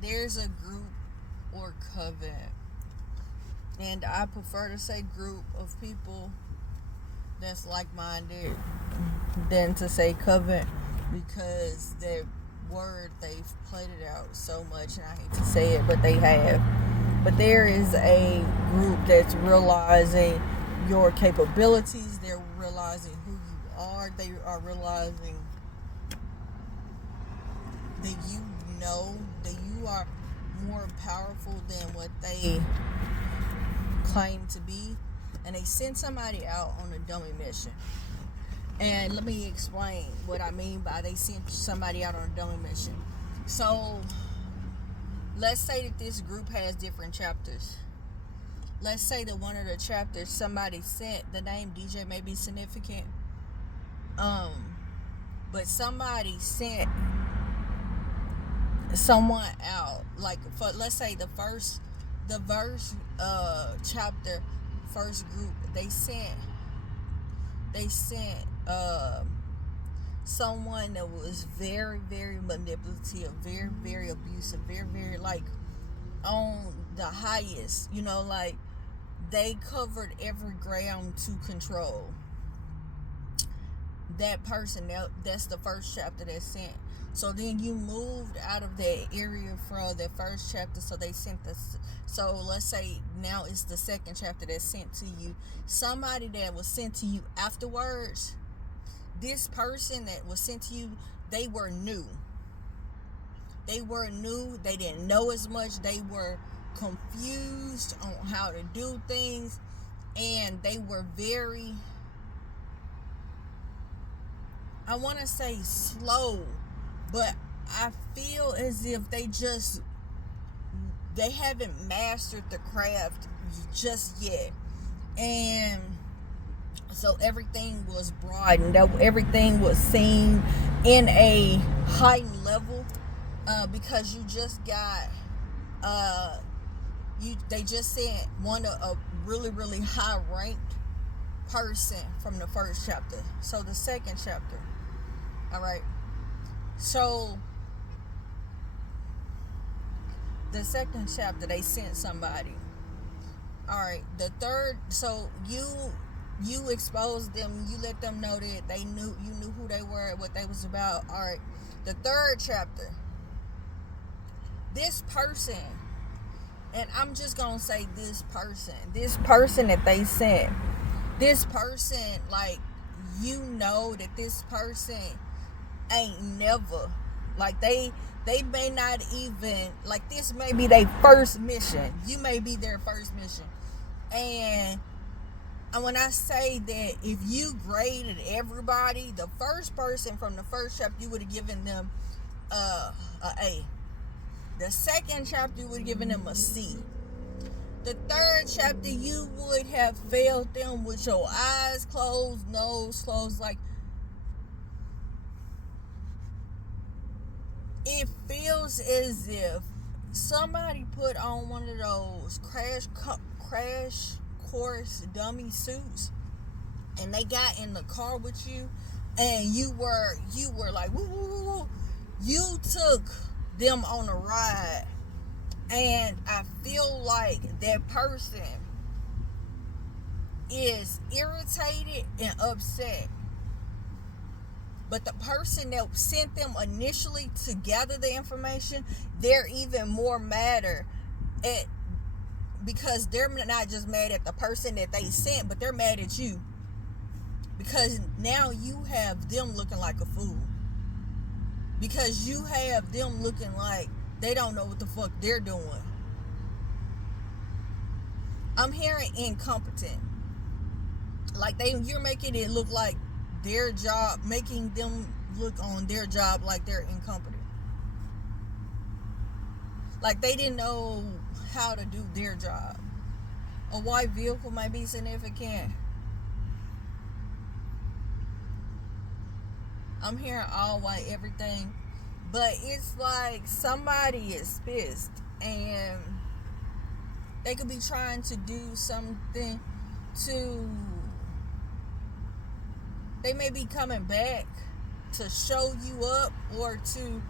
there's a group or coven, and I prefer to say group of people that's like-minded than to say coven, because that word, they've played it out so much, and I hate to say it, but they have. But there is a group that's realizing your capabilities. They're realizing who you are. They are realizing that you know that you are more powerful than what they claim to be. And they send somebody out on a dummy mission. And let me explain what I mean by they sent somebody out on a dummy mission. So let's say that this group has different chapters. Let's say that one of the chapters somebody sent, the name DJ may be significant. But somebody sent someone out, like, for, let's say the first chapter, first group, they sent someone that was very, very manipulative, very, very abusive, very, very, like, on the highest, like, they covered every ground to control that person. That's the first chapter that's sent. So then you moved out of that area from that first chapter, so they sent this. So let's say now it's the second chapter that's sent to you. Somebody that was sent to you afterwards, this person that was sent to you, they were new. They didn't know as much. They were confused on how to do things, and they were very, I want to say, slow, but I feel as if they haven't mastered the craft just yet. And so everything was broadened, everything was seen in a heightened level, because you just got they just sent a really, really high ranked person from the first chapter. So the second chapter, all right, so the second chapter, they sent somebody. All right, the third, so you exposed them, you let them know that you knew who they were, what they was about. All right, the third chapter, this person, and I'm just gonna say this person that they sent, this person, like, that this person ain't never, like, they may not even, like, this may be their first mission. You may be their first mission. And when I say that, if you graded everybody, the first person from the first chapter, you would have given them a A. The second chapter, you would have given them a C. The third chapter, you would have failed them with your eyes closed, nose closed. Like, it feels as if somebody put on one of those crash course dummy suits, and they got in the car with you, and you were like, woo, woo, woo. You took them on a ride, and I feel like that person is irritated and upset. But the person that sent them initially to gather the information, they're even more madder at, because they're not just mad at the person that they sent, but they're mad at you, because now you have them looking like a fool, because you have them looking like they don't know what the fuck they're doing. I'm hearing incompetent, like you're making it look like their job, making them look on their job like they're incompetent, like they didn't know how to do their job. A white vehicle might be significant. I'm hearing all white everything, but it's like somebody is pissed, and they could be trying to do something to, they may be coming back to show you up, or to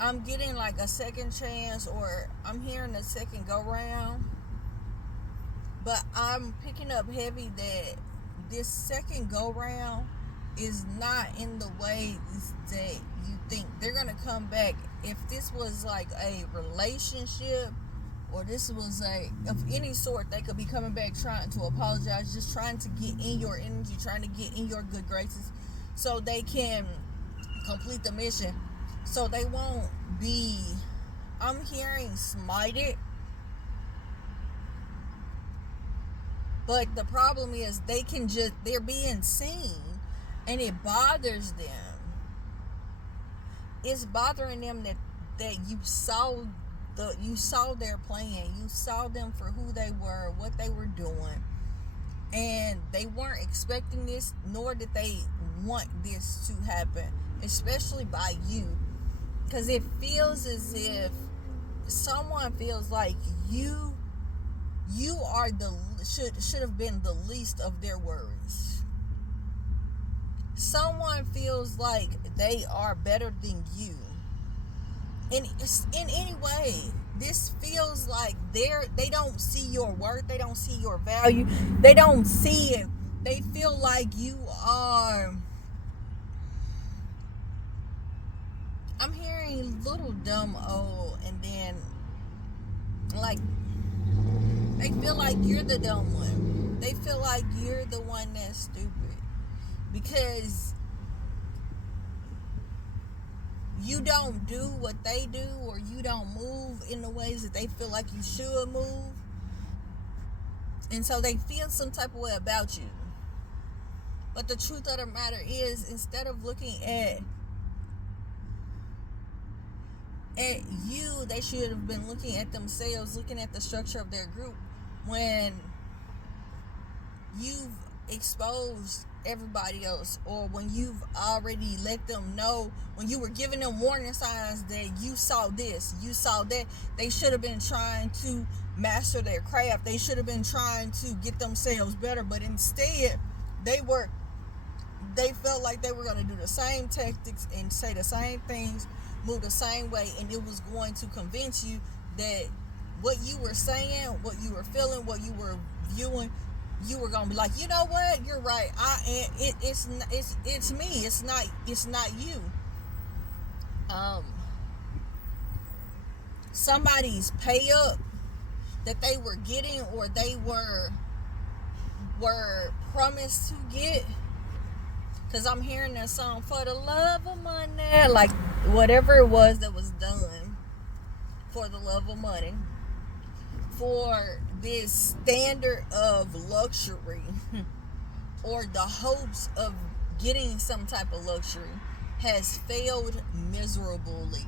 I'm getting like a second chance, or I'm hearing a second go round. But I'm picking up heavy that this second go round is not in the way that you think. They're going to come back. If this was like a relationship, or this was of any sort, they could be coming back trying to apologize, just trying to get in your energy, trying to get in your good graces so they can complete the mission. So they won't be, I'm hearing, smited. But the problem is they're being seen, and it bothers them. It's bothering them that you saw their plan. You saw them for who they were, what they were doing. And they weren't expecting this, nor did they want this to happen, especially by you. Because it feels as if someone feels like you are should have been the least of their worries. Someone feels like they are better than you. In any way, this feels like they don't see your worth, they don't see your value, they don't see it. They feel like you are. I'm hearing little dumb old, and then like they feel like you're the dumb one. They feel like you're the one that's stupid because you don't do what they do, or you don't move in the ways that they feel like you should move. And so they feel some type of way about you. But the truth of the matter is, instead of looking at you, they should have been looking at themselves, looking at the structure of their group. When you've exposed everybody else, or when you've already let them know, when you were giving them warning signs that you saw this, you saw that, they should have been trying to master their craft. They should have been trying to get themselves better. But instead, they felt like they were going to do the same tactics and say the same things, move the same way, and it was going to convince you that what you were saying, what you were feeling, what you were viewing, you were gonna be like, you know what, you're right. It's me. It's not you. Somebody's pay up that they were getting, or they were promised to get. Because I'm hearing that song, for the love of money, like whatever it was that was done for the love of money, for this standard of luxury, or the hopes of getting some type of luxury, has failed miserably.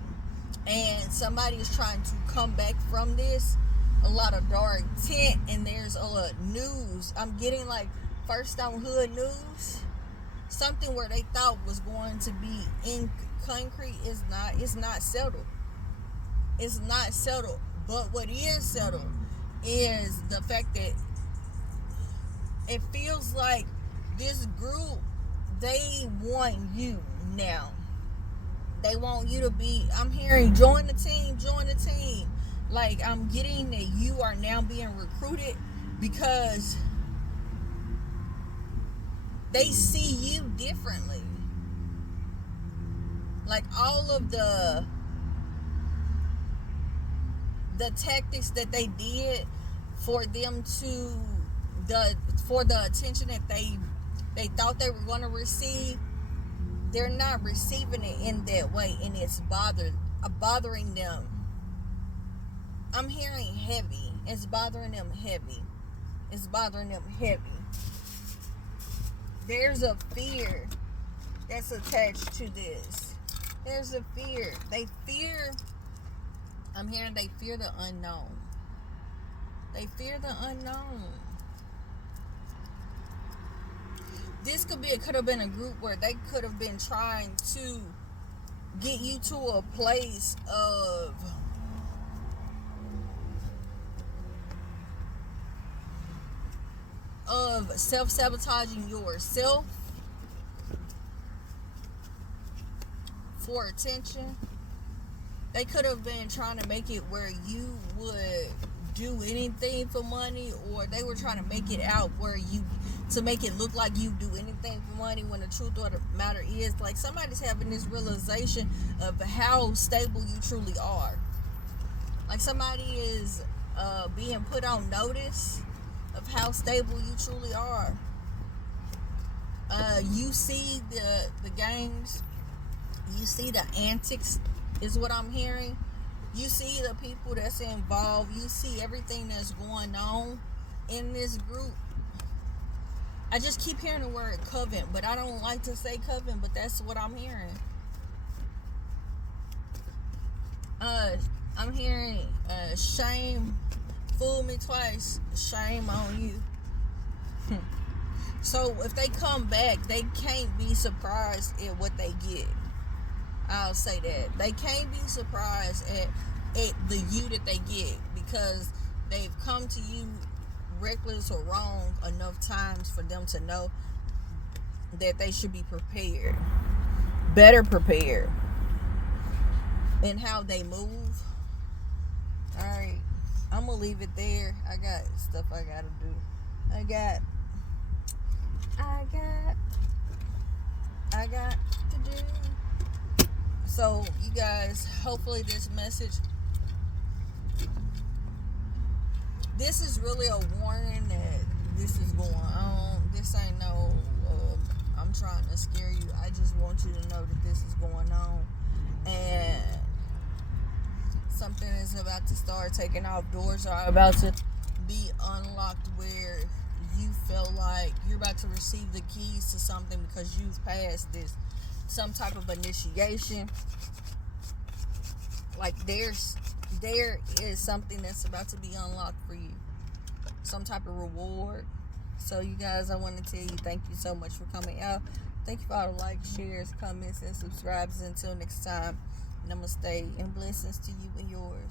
And somebody is trying to come back from this. A lot of dark tint, and there's a lot of news. I'm getting like First on Hood news. Something where they thought was going to be in concrete is not. It's not settled. It's not settled. But what is settled is the fact that it feels like this group, they want you now. They want you to be, I'm hearing, join the team. Like, I'm getting that you are now being recruited because they see you differently. Like, all of the tactics that they did for them for the attention that they thought they were going to receive, they're not receiving it in that way, and it's bothering them. I'm hearing heavy. It's bothering them heavy. There's a fear that's attached to this. There's a fear. I'm hearing they fear the unknown. This could have been a group where they could have been trying to get you to a place of self-sabotaging yourself for attention. They could have been trying to make it where you would do anything for money, or they were trying to make it out where you, to make it look like you do anything for money, when the truth of the matter is, like, somebody's having this realization of how stable you truly are. Like, somebody is being put on notice of how stable you truly are. You see the games, you see the antics, is what I'm hearing. You see the people that's involved. You see everything that's going on in this group. I just keep hearing the word coven, but I don't like to say coven, but that's what I'm hearing. I'm hearing shame. Fool me twice. Shame on you. So if they come back, they can't be surprised at what they get. I'll say that. They can't be surprised at the you that they get, because they've come to you reckless or wrong enough times for them to know that they should be prepared. Better prepared in how they move. Alright. I'm going to leave it there. I got stuff I got to do. I got to do. So, you guys, hopefully this message, this is really a warning that this is going on. This ain't no, I'm trying to scare you. I just want you to know that this is going on. And something is about to start taking off. Doors are about to be unlocked where you feel like you're about to receive the keys to something, because you've passed this. Some type of initiation. Like there is something that's about to be unlocked for you. Some type of reward. So you guys, I want to tell you thank you so much for coming out. Thank you for all the likes, shares, comments, and subscribes. Until next time, namaste and blessings to you and yours.